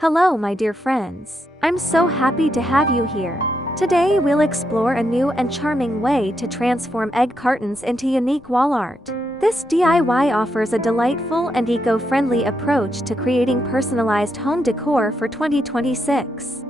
Hello, my dear friends. I'm so happy to have you here. Today we'll explore a new and charming way to transform egg cartons into unique wall art. This DIY offers a delightful and eco-friendly approach to creating personalized home decor for 2026.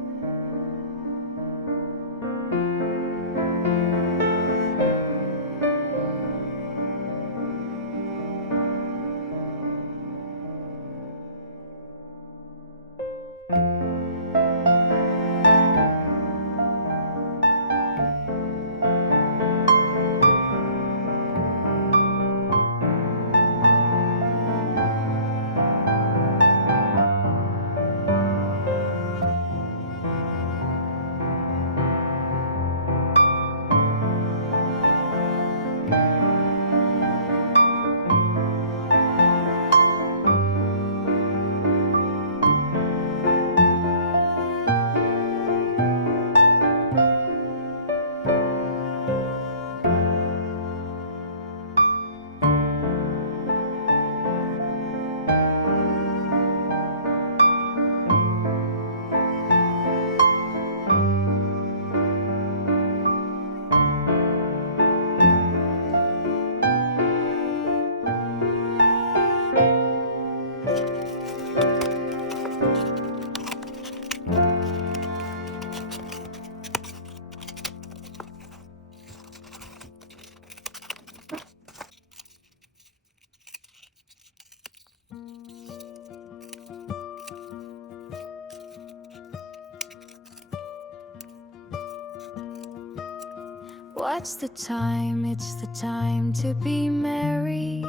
What's the time? It's the time to be merry.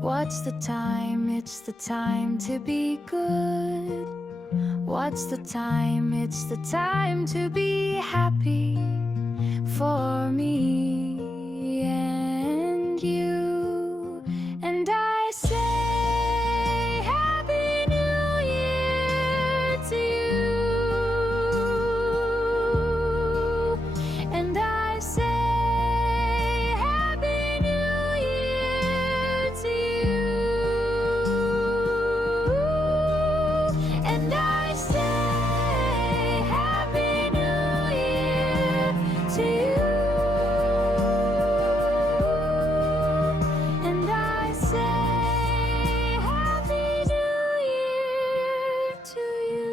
What's the time? It's the time to be good. What's the time? It's the time to be happy for me and you. And I say Happy New Year to you. And I say Happy New Year to you. And I say Happy New Year to you. And I say Happy New Year to you.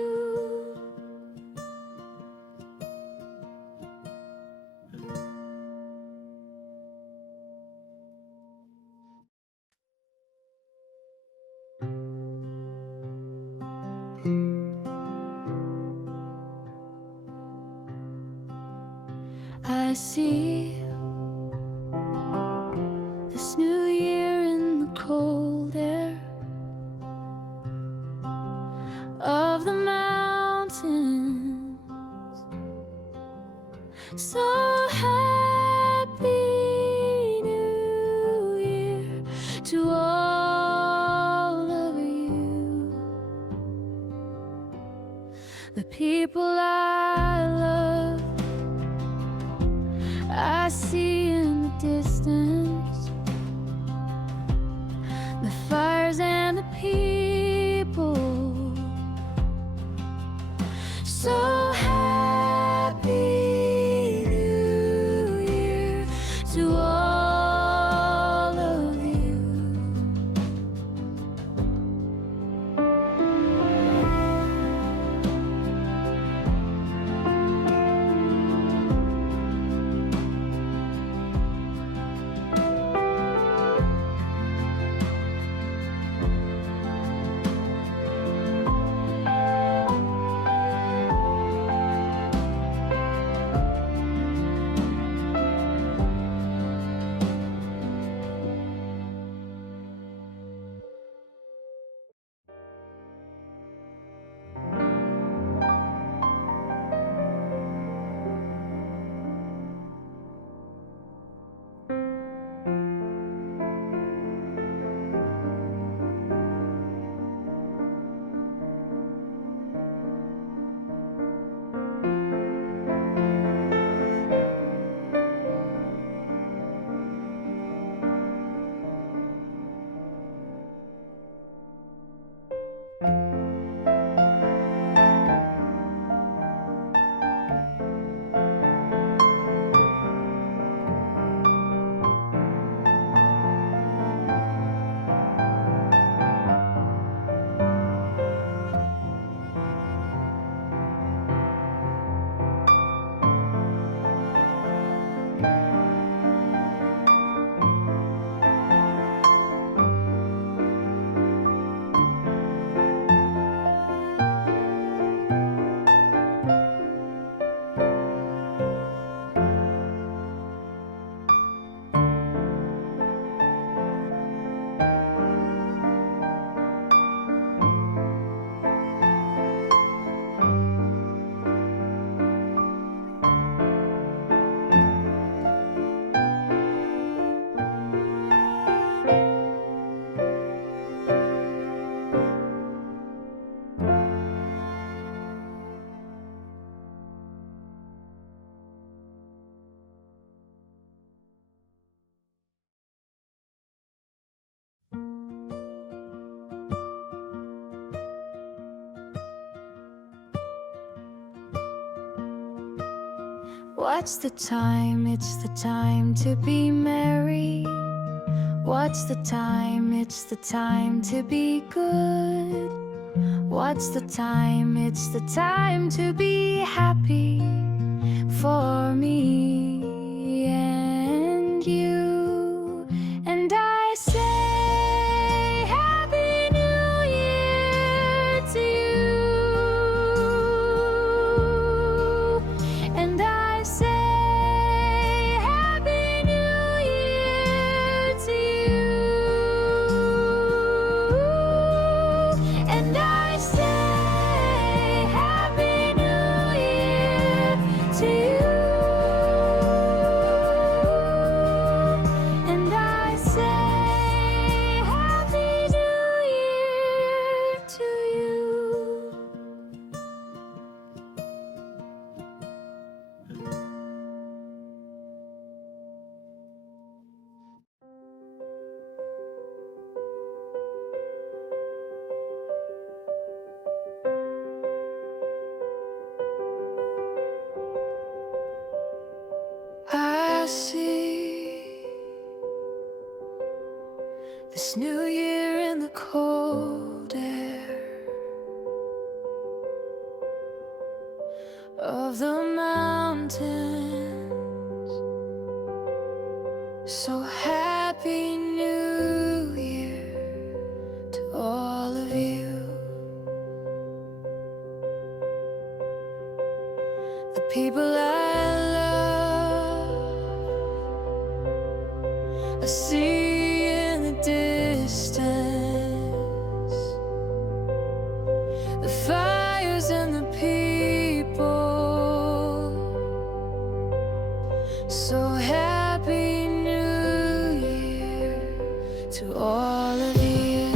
I see this new year in the cold air of the mountains. So happy New Year to all of you, the people I love. I see in the distance the fires and the people. So happy New Year to all of you. What's the time? It's the time to be merry. What's the time? It's the time to be good. What's the time? It's the time to be happy for me and you. And I say Happy New Year to you. And I say Happy New Year to you. And I say Happy New Year to you. And I say Happy New Year to you. I see this new year in the cold air of the mountains. So happy New Year to all of you. The people I love, I see in the distance, the fires and the people. So happy New Year to all of you.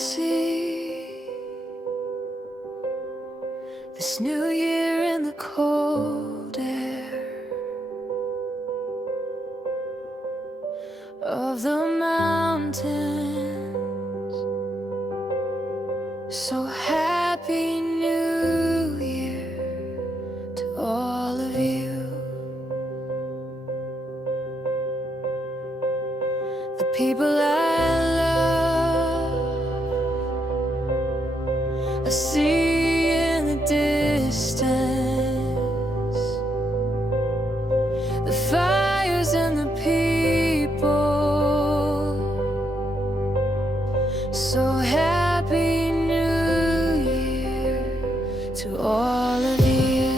see this new year in the cold air of the mountains. So happy New Year to all of you. The people I love, I see in the distance, the fires and the people. So happy New Year to all of you.